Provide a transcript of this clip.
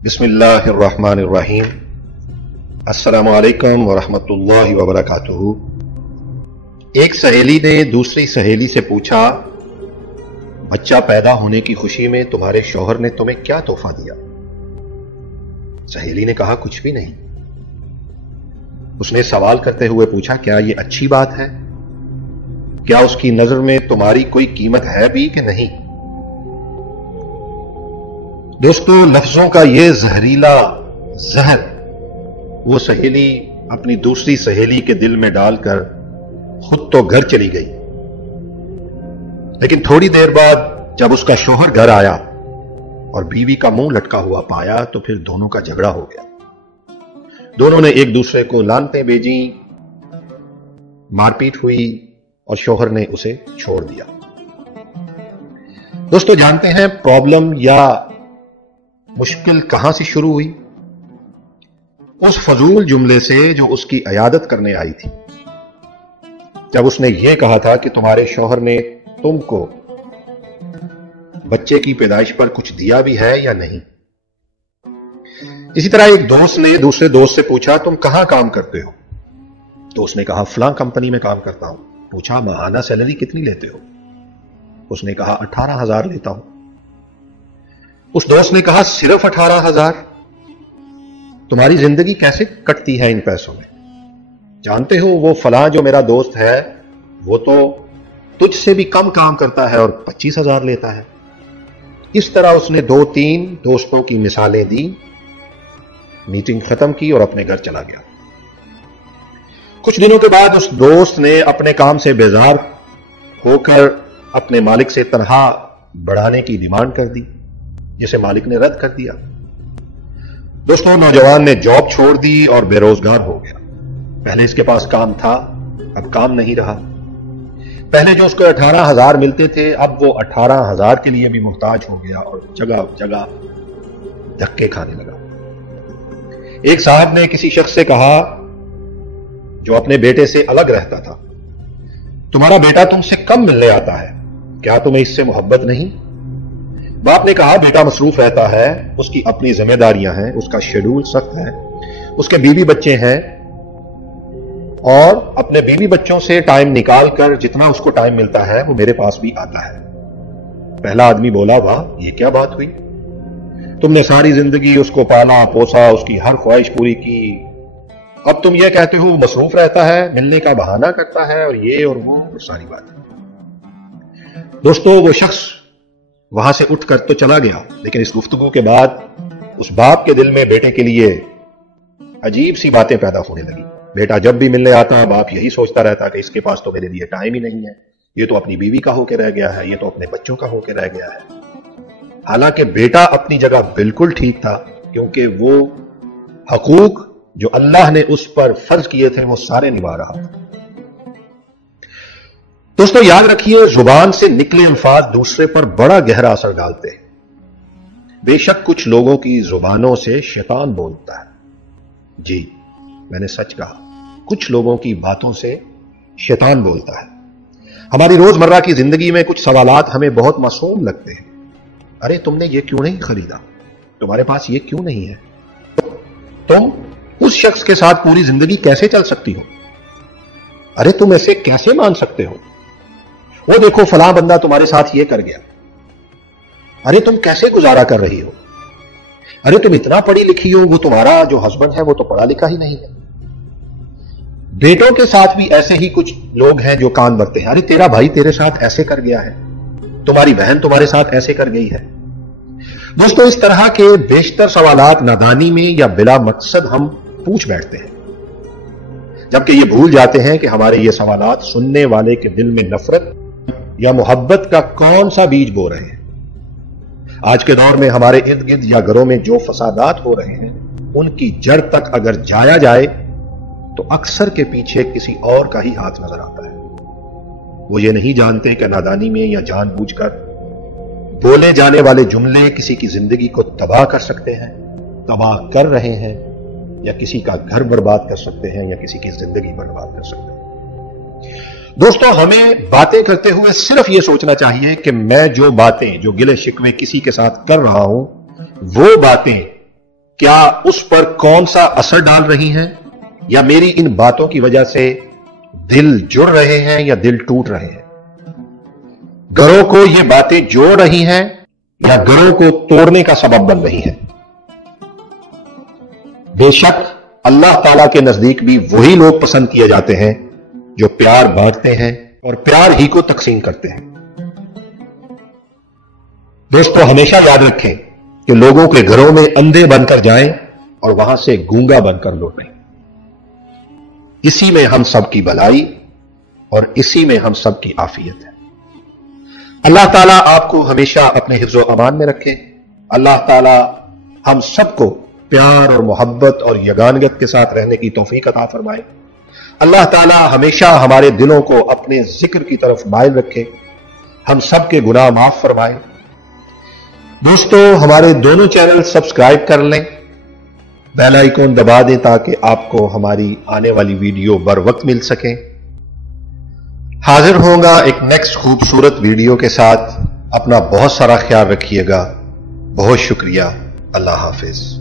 बिस्मिल्लाहिर्रहमानिर्रहीम। अस्सलामु अलैकुम वरहमतुल्लाहि वबरकातुहू। एक सहेली ने दूसरी सहेली से पूछा, बच्चा पैदा होने की खुशी में तुम्हारे शौहर ने तुम्हें क्या तोहफा दिया? सहेली ने कहा, कुछ भी नहीं। उसने सवाल करते हुए पूछा, क्या यह अच्छी बात है? क्या उसकी नजर में तुम्हारी कोई कीमत है भी कि नहीं? दोस्तों, लफ्जों का यह जहरीला जहर वो सहेली अपनी दूसरी सहेली के दिल में डालकर खुद तो घर चली गई, लेकिन थोड़ी देर बाद जब उसका शौहर घर आया और बीवी का मुंह लटका हुआ पाया तो फिर दोनों का झगड़ा हो गया। दोनों ने एक दूसरे को लानतें भेजी, मारपीट हुई और शौहर ने उसे छोड़ दिया। दोस्तों, जानते हैं प्रॉब्लम या मुश्किल कहां से शुरू हुई? उस फजूल जुमले से जो उसकी इयादत करने आई थी, जब उसने यह कहा था कि तुम्हारे शौहर ने तुमको बच्चे की पैदाइश पर कुछ दिया भी है या नहीं। इसी तरह एक दोस्त ने दूसरे दोस्त से पूछा, तुम कहां काम करते हो? दोस्त ने कहा, फलां कंपनी में काम करता हूं। पूछा, माहाना सैलरी कितनी लेते हो? उसने कहा, 18,000 लेता हूं। उस दोस्त ने कहा, सिर्फ 18,000? तुम्हारी जिंदगी कैसे कटती है इन पैसों में? जानते हो, वो फलां जो मेरा दोस्त है वो तो तुझसे भी कम काम करता है और 25,000 लेता है। इस तरह उसने 2-3 दोस्तों की मिसालें दी, मीटिंग खत्म की और अपने घर चला गया। कुछ दिनों के बाद उस दोस्त ने अपने काम से बेजार होकर अपने मालिक से तनख्वाह बढ़ाने की डिमांड कर दी, जिसे मालिक ने रद्द कर दिया। दोस्तों, नौजवान ने जॉब छोड़ दी और बेरोजगार हो गया। पहले इसके पास काम था, अब काम नहीं रहा। पहले जो उसको 18,000 मिलते थे, अब वो 18,000 के लिए भी मुहताज हो गया और जगह जगह धक्के खाने लगा। एक साहब ने किसी शख्स से कहा जो अपने बेटे से अलग रहता था, तुम्हारा बेटा तुमसे कम मिलने आता है, क्या तुम्हें इससे मोहब्बत नहीं? बाप ने कहा, बेटा मसरूफ रहता है, उसकी अपनी जिम्मेदारियां हैं, उसका शेड्यूल सख्त है, उसके बीवी बच्चे हैं और अपने बीवी बच्चों से टाइम निकालकर जितना उसको टाइम मिलता है वो मेरे पास भी आता है। पहला आदमी बोला, वाह, ये क्या बात हुई? तुमने सारी जिंदगी उसको पाला पोसा, उसकी हर ख्वाहिश पूरी की, अब तुम ये कहते हो मसरूफ रहता है, मिलने का बहाना करता है और ये और वो और सारी बात। दोस्तों, वो शख्स वहां से उठकर तो चला गया, लेकिन इस गुफ्तगू के बाद उस बाप के दिल में बेटे के लिए अजीब सी बातें पैदा होने लगी। बेटा जब भी मिलने आता, बाप यही सोचता रहता कि इसके पास तो मेरे लिए टाइम ही नहीं है, ये तो अपनी बीवी का होके रह गया है, ये तो अपने बच्चों का होके रह गया है। हालांकि बेटा अपनी जगह बिल्कुल ठीक था, क्योंकि वो हकूक जो अल्लाह ने उस पर फर्ज किए थे वो सारे निभा रहा था। दोस्तों, याद रखिए, जुबान से निकले अल्फाज दूसरे पर बड़ा गहरा असर डालते हैं। बेशक कुछ लोगों की जुबानों से शैतान बोलता है। जी, मैंने सच कहा, कुछ लोगों की बातों से शैतान बोलता है। हमारी रोजमर्रा की जिंदगी में कुछ सवालात हमें बहुत मासूम लगते हैं। अरे, तुमने ये क्यों नहीं खरीदा? तुम्हारे पास ये क्यों नहीं है? तुम उस शख्स के साथ पूरी जिंदगी कैसे चल सकती हो? अरे, तुम ऐसे कैसे मान सकते हो? वो देखो, फलां बंदा तुम्हारे साथ ये कर गया। अरे, तुम कैसे गुजारा कर रही हो? अरे, तुम इतना पढ़ी लिखी हो, वो तुम्हारा जो हस्बैंड है वो तो पढ़ा लिखा ही नहीं है। बेटों के साथ भी ऐसे ही कुछ लोग हैं जो कान भरते हैं। अरे, तेरा भाई तेरे साथ ऐसे कर गया है, तुम्हारी बहन तुम्हारे साथ ऐसे कर गई है। दोस्तों, इस तरह के बेशतर सवालात नादानी में या बिला मकसद हम पूछ बैठते हैं, जबकि ये भूल जाते हैं कि हमारे ये सवालात सुनने वाले के दिल में नफरत या मोहब्बत का कौन सा बीज बो रहे हैं। आज के दौर में हमारे इर्द गिर्द या घरों में जो फसादात हो रहे हैं, उनकी जड़ तक अगर जाया जाए तो अक्सर के पीछे किसी और का ही हाथ नजर आता है। वो ये नहीं जानते कि नादानी में या जानबूझकर बोले जाने वाले जुमले किसी की जिंदगी को तबाह कर सकते हैं, तबाह कर रहे हैं, या किसी का घर बर्बाद कर सकते हैं या किसी की जिंदगी बर्बाद कर सकते हैं। दोस्तों, हमें बातें करते हुए सिर्फ यह सोचना चाहिए कि मैं जो बातें, जो गिले शिकवे किसी के साथ कर रहा हूं, वो बातें क्या उस पर कौन सा असर डाल रही हैं, या मेरी इन बातों की वजह से दिल जुड़ रहे हैं या दिल टूट रहे हैं? घरों को ये बातें जोड़ रही हैं या घरों को तोड़ने का सबब बन रही हैं? बेशक अल्लाह ताला के नजदीक भी वही लोग पसंद किए जाते हैं जो प्यार बांटते हैं और प्यार ही को तकसीम करते हैं। दोस्तों, हमेशा याद रखें कि लोगों के घरों में अंधे बनकर जाएं और वहां से गूंगा बनकर लौटें। इसी में हम सब की भलाई और इसी में हम सब की आफियत है। अल्लाह ताला आपको हमेशा अपने हिफ्ज़ो अमान में रखे। अल्लाह ताला हम सबको प्यार और मोहब्बत और यगानगत के साथ रहने की तौफीक अता फरमाए। अल्लाह ताला हमेशा हमारे दिलों को अपने जिक्र की तरफ माइल रखे, हम सब के गुनाह माफ फरमाए। दोस्तों, हमारे दोनों चैनल सब्सक्राइब कर लें, बेल आइकन दबा दें ताकि आपको हमारी आने वाली वीडियो बर वक्त मिल सके। हाजिर होगा एक नेक्स्ट खूबसूरत वीडियो के साथ। अपना बहुत सारा ख्याल रखिएगा। बहुत शुक्रिया। अल्लाह हाफिज।